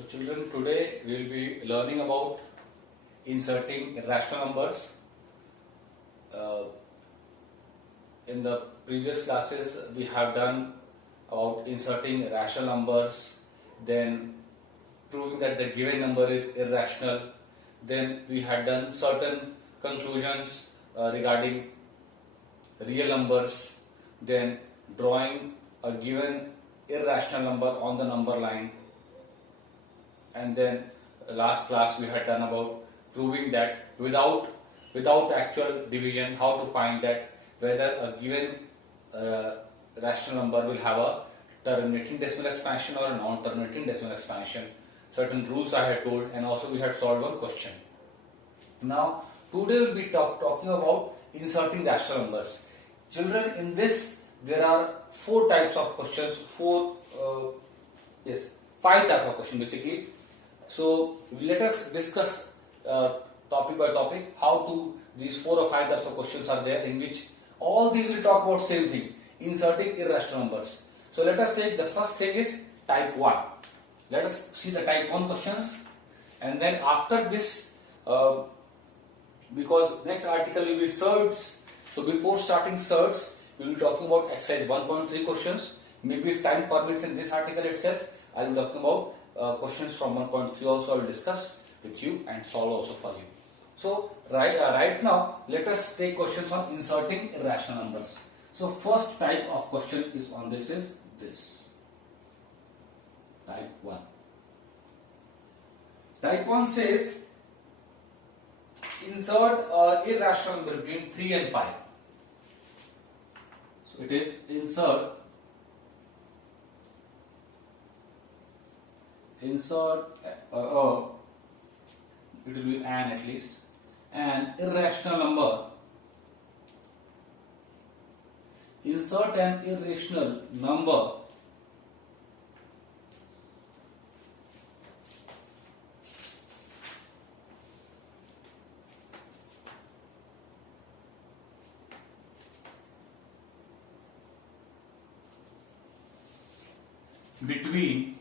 So children, today we will be learning about inserting irrational numbers. In the previous classes we have done about inserting rational numbers, then proving that the given number is irrational, then we had done certain conclusions regarding real numbers, then drawing a given irrational number on the number line, and then last class we had done about proving that without actual division, how to find that whether a given rational number will have a terminating decimal expansion or a non-terminating decimal expansion. Certain rules I had told, and also we had solved one question. Now today we will be talking about inserting rational numbers. Children, in this there are four types of questions, five types of questions basically. So let us discuss topic by topic how to these 4 or 5 types of questions are there, in which all these will talk about same thing, inserting irrational numbers. So let us take the first thing is type 1. Let us see the type 1 questions, and then after this because next article will be surds. So before starting surds, we will be talking about exercise 1.3 questions. Maybe if time permits in this article itself, I will be talking about questions from 1.3 also I will discuss with you and solve also for you. So right now let us take questions on inserting irrational numbers. So first type of question is on this type 1. Type 1 says insert irrational number between 3 and 5. So it is insert it will be an at least, an irrational number. Insert an irrational number between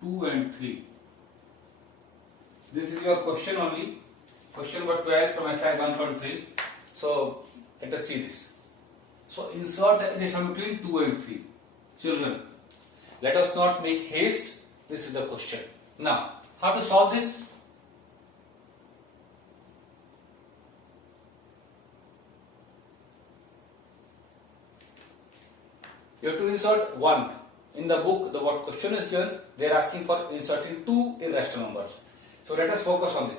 2 and 3. This is your question only, question number 12 from exercise 1.3. So let us see this. So insert a relation between 2 and 3. Children, let us not make haste. This is the question. Now, how to solve this? You have to insert 1. In the book, the what question is given, they are asking for inserting 2 irrational numbers. So let us focus on it.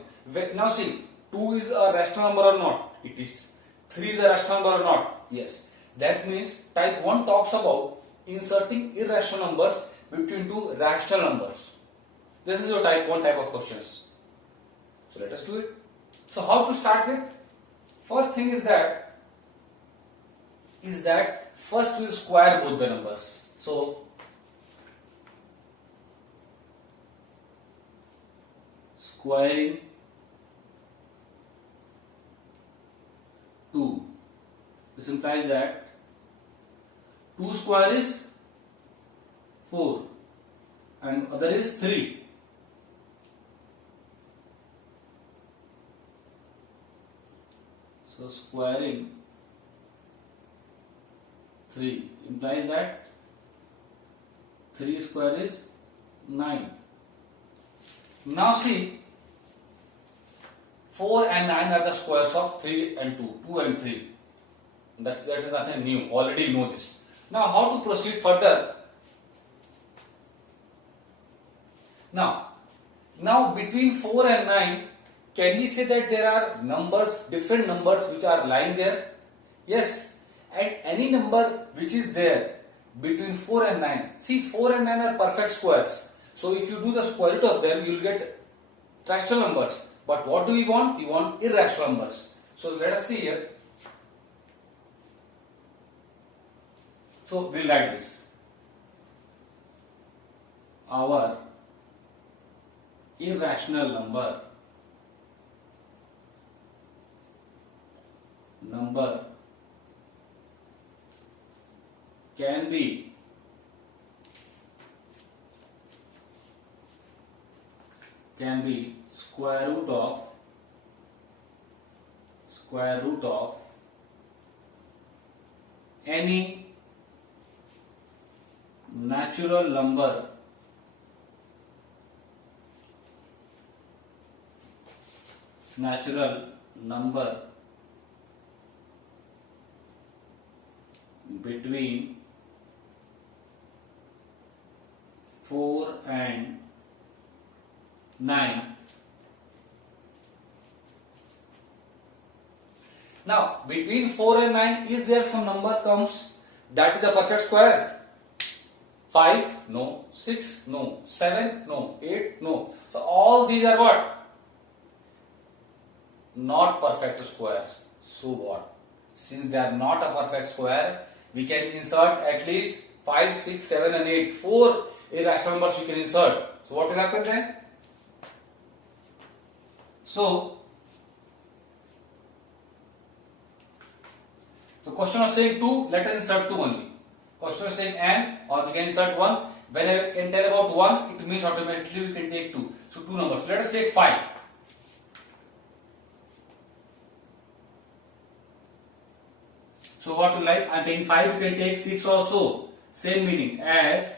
Now see, 2 is a rational number or not? It is. 3 is a rational number or not? Yes. That means type 1 talks about inserting irrational numbers between 2 rational numbers. This is your type 1 type of questions. So let us do it. So how to start with? First thing is that first we will square both the numbers. So squaring 2. This implies that 2 square is 4 and other is 3. So squaring 3 implies that 3 square is 9. Now see, 4 and 9 are the squares of 3 and 2, 2 and 3. That is nothing new, already know this. Now how to proceed further? Now between 4 and 9, can we say that there are numbers, different numbers which are lying there? Yes, and any number which is there between 4 and 9. See, 4 and 9 are perfect squares. So if you do the square root of them, you will get rational numbers. But what do we want? We want irrational numbers. So let us see here. So we'll write this. our irrational number can be square root of any natural number between 4 and 9. Now, between 4 and 9, is there some number comes that is a perfect square? 5? No. 6? No. 7? No. 8? No. So, all these are what? Not perfect squares. So what? Since they are not a perfect square, we can insert at least 5, 6, 7 and 8. 4 irrational numbers we can insert. So what will happen then? So question was saying 2, let us insert 2 only. Question was saying n, or we can insert 1. When I can tell about 1, it means automatically we can take 2. So 2 numbers. Let us take 5. So what to like? I am taking 5, you can take 6 also. Same meaning as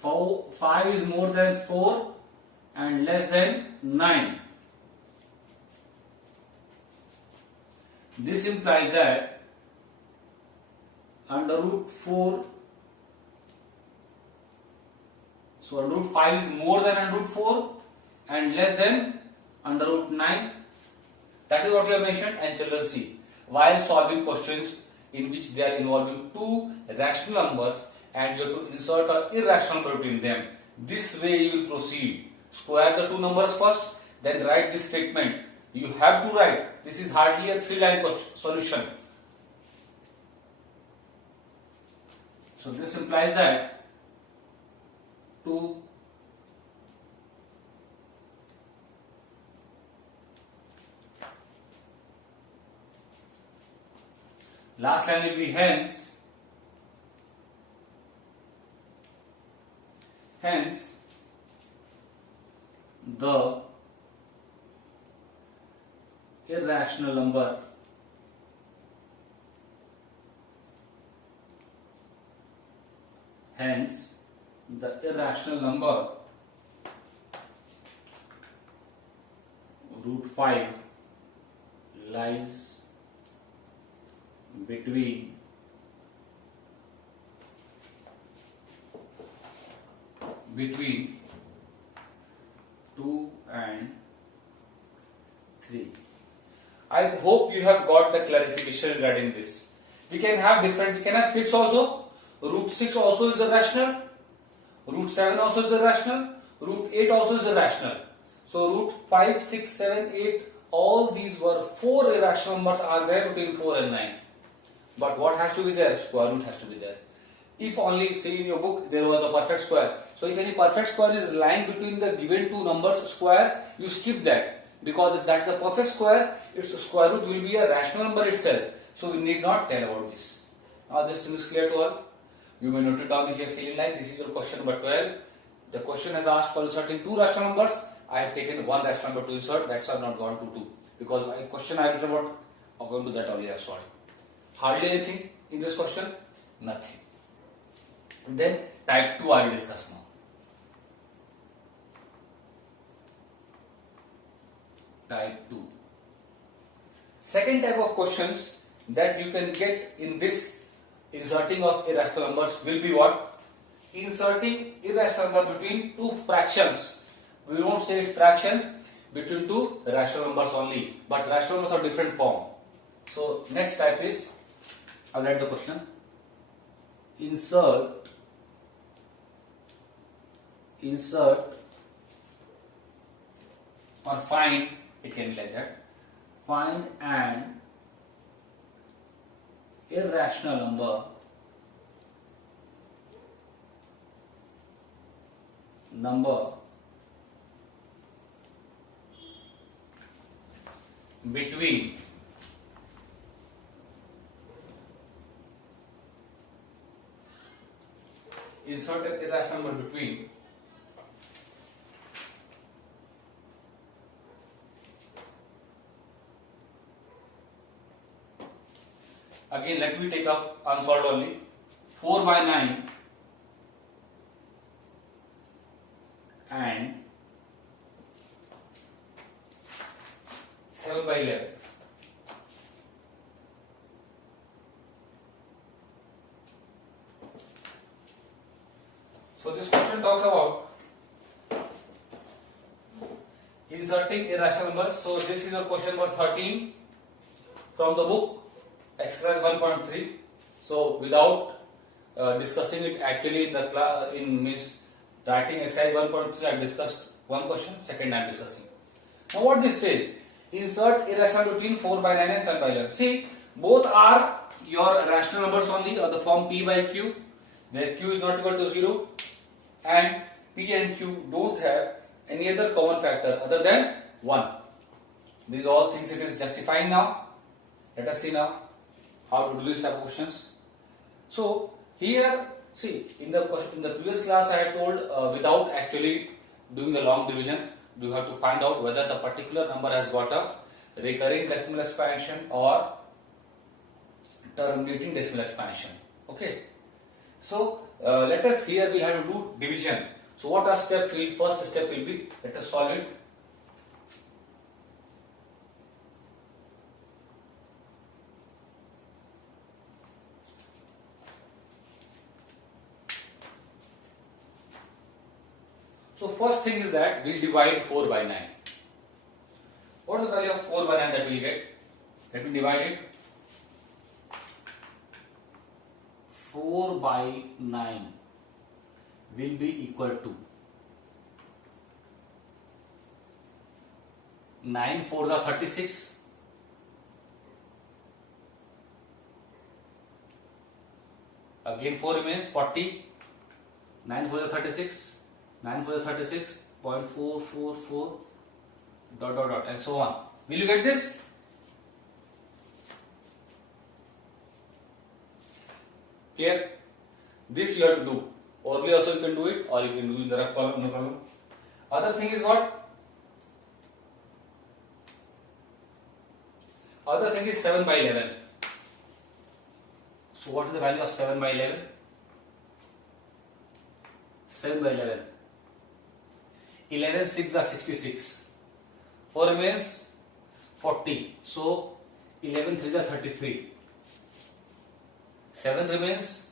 5 is more than 4 and less than 9. This implies that under root 4, so under root 5 is more than under root 4 and less than under root 9. That is what we have mentioned, and children see. While solving questions in which they are involving two rational numbers and you have to insert an irrational number between them, this way you will proceed. Square the two numbers first, then write this statement. You have to write. This is hardly a 3-line solution. So this implies that 2 last line will be hence the irrational number root 5 lies between 2 and 3. I hope you have got the clarification regarding this. We can have 6 also. Root 6 also is irrational. Root 7 also is irrational. Root 8 also is irrational. So root 5, 6, 7, 8, all these were 4 irrational numbers are there between 4 and 9. But what has to be there? Square root has to be there. If only, say in your book, there was a perfect square. So if any perfect square is lying between the given two numbers square, you skip that. Because if that is a perfect square, its square root will be a rational number itself. So we need not tell about this. Now this is clear to all. You may note it down if you are feeling like this is your question number 12. The question has asked for inserting two rational numbers. I have taken one rational number to insert. That's why I have not gone to 2. Because my question I have written about, according to that only I have solved. Hardly anything in this question? Nothing. Then type 2 I will discuss now. Type 2. Second type of questions that you can get in this inserting of irrational numbers will be what? Inserting irrational numbers between two fractions. We won't say it's fractions, between two rational numbers only, but rational numbers are different form. So next type is, I'll write the question. Insert or find, it can be like that. Find an irrational number number between insert an irrational number between again let me take up unsolved only 4 by 9 and 7 by 11. So this question talks about inserting irrational numbers. So this is your question number 13 from the book exercise 1.3. So without discussing it actually in the class in Miss writing exercise 1.3, I discussed one question, second I am discussing. Now what this says, insert irrational between 4 by 9 and 7 by 11. See, both are your rational numbers only of the form P by Q, where Q is not equal to 0 and P and Q don't have any other common factor other than 1. These all things it is justifying now. Let us see now how to do this type of questions. So here, see, in the previous class I had told without actually doing the long division, you have to find out whether the particular number has got a recurring decimal expansion or terminating decimal expansion. Okay. So let us here we have to do division. So what our step will first step will be, let us solve it. So first thing is that we divide 4 by 9. What is the value of 4 by 9 that we will get? Let me divide it. 4 by 9 will be equal to 9 4s are 36. Again 4 remains 40. 9 4s are 36. 9 4s are 36. 0.444 dot dot dot and so on. Will you get this? Clear? This you have to do. Orally also you can do it, or you can do in the rough column, no problem. Other thing is what? Other thing is 7 by 11. So what is the value of 7 by 11? 7 by 11. 11 6 are 66. 4 remains 40. So 11 3 are 33. 7 remains,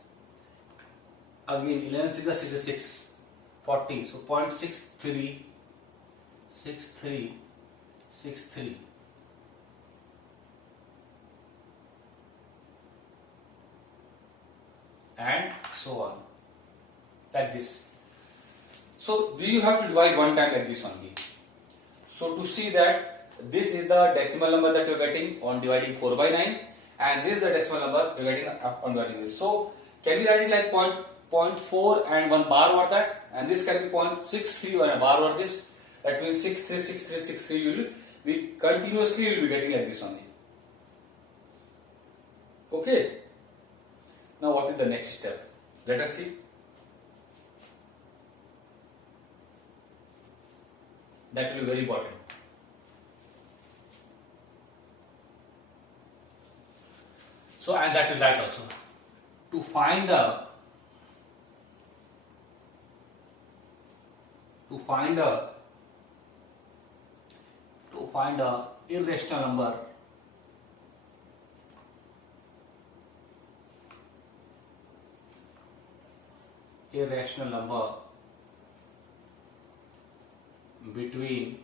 again 11 6 are 66, 40, so 0.63, 63, 63. And so on, like this. So do you have to divide one time like this only? So to see that this is the decimal number that you are getting on dividing 4 by 9. And this is the decimal number we are getting on dividing this. So can we write it like 0.4 and 1 bar over that, and this can be 0.63 and a bar over this. That means 636363 you will be continuously you will be getting like this only. Okay. Now what is the next step? Let us see. That will be very important. So and that will write also. To find a irrational number between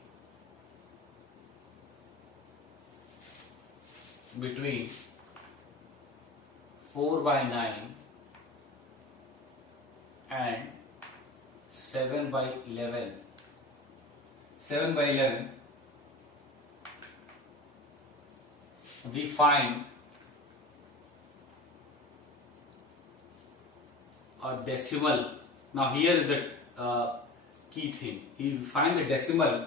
4 by 9 and 7 by 11. 7 by 11 we find a decimal. Now here is the key thing. He will find the decimal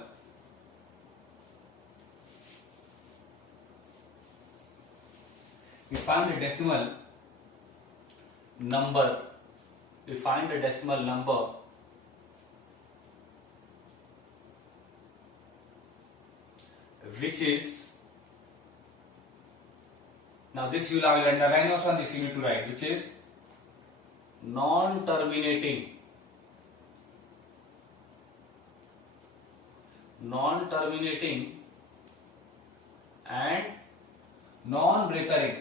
number. We find the decimal number which is, now this you will underline also, and this you need to write, which is non-terminating and non-recurring.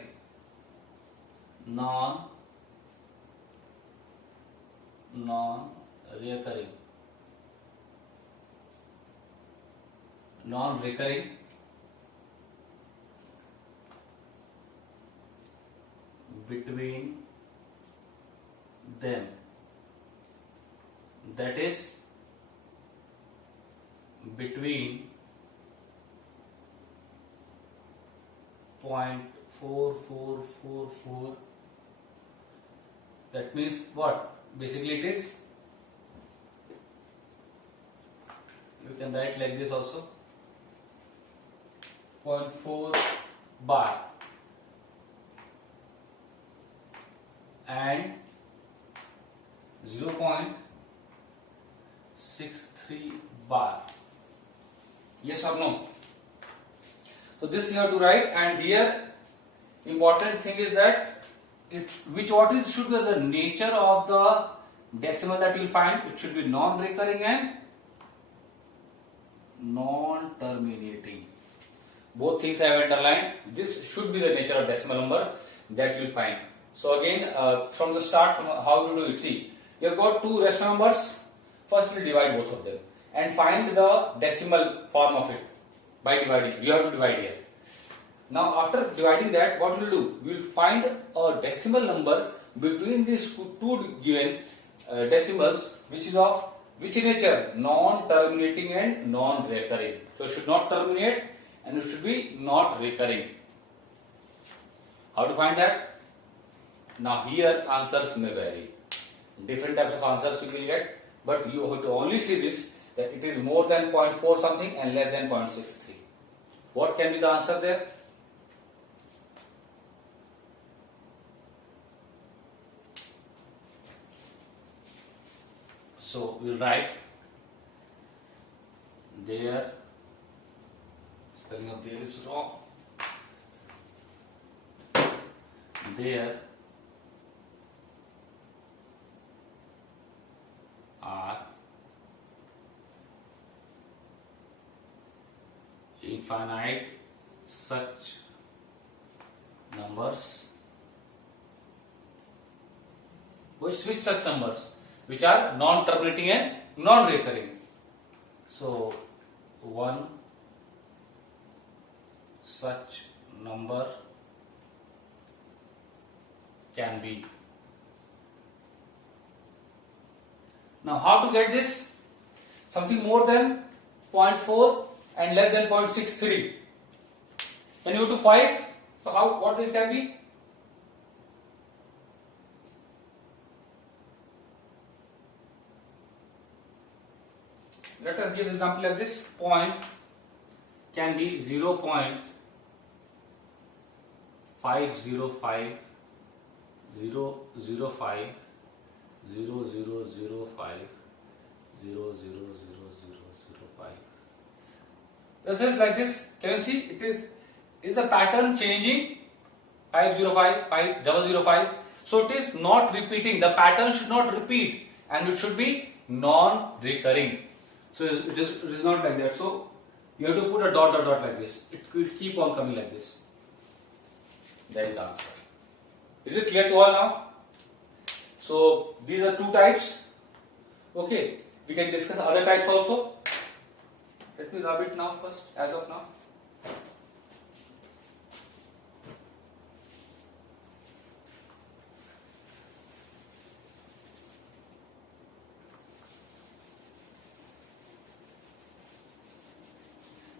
Non-recurring between them, that is between 0.4444. That means what? Basically it is, you can write like this also, 0.4 bar and 0.63 bar. Yes or no? So this you have to write, and here important thing is that what should be the nature of the decimal that you will find. It should be non-recurring and non-terminating. Both things I have underlined. This should be the nature of decimal number that you will find. So again, from the start, from how to do it. See, you have got two rational numbers. First, we will divide both of them and find the decimal form of it by dividing. You have to divide here. Now, after dividing that, what we will do? We will find a decimal number between these two given decimals, which is of which nature? Non-terminating and non-recurring. So, it should not terminate and it should be not recurring. How to find that? Now, here answers may vary. Different types of answers you will get, but you have to only see this, that it is more than 0.4 something and less than 0.63. What can be the answer there? So we will write there, spelling of there is wrong. There are infinite such numbers. Which such numbers? Which are non-terminating and non-recurring. So, one such number can be. Now, how to get this? Something more than 0.4 and less than 0.63. Can you go to 5? So, what it can be? Let us give example like this. Point can be 0.505, 005, 005, 0005, 00005. This is like this. Can you see? It is the pattern changing? 505, 5005. So it is not repeating. The pattern should not repeat, and it should be non-recurring. So it is not like that. So you have to put a dot like this. It will keep on coming like this. That is the answer. Is it clear to all now? So these are two types. Okay. We can discuss other types also. Let me rub it now first, as of now.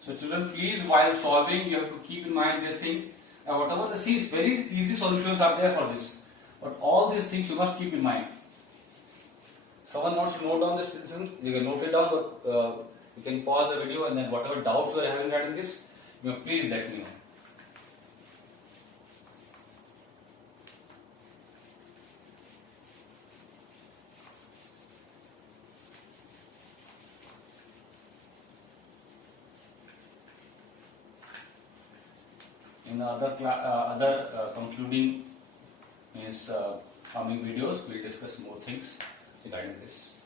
So children, please, while solving, you have to keep in mind this thing. Whatever the see, very easy solutions are there for this. But all these things you must keep in mind. someone wants to note down this, you can note it down, but you can pause the video and then whatever doubts you are having regarding this, please let me know. In other concluding means coming videos, we'll discuss more things regarding this.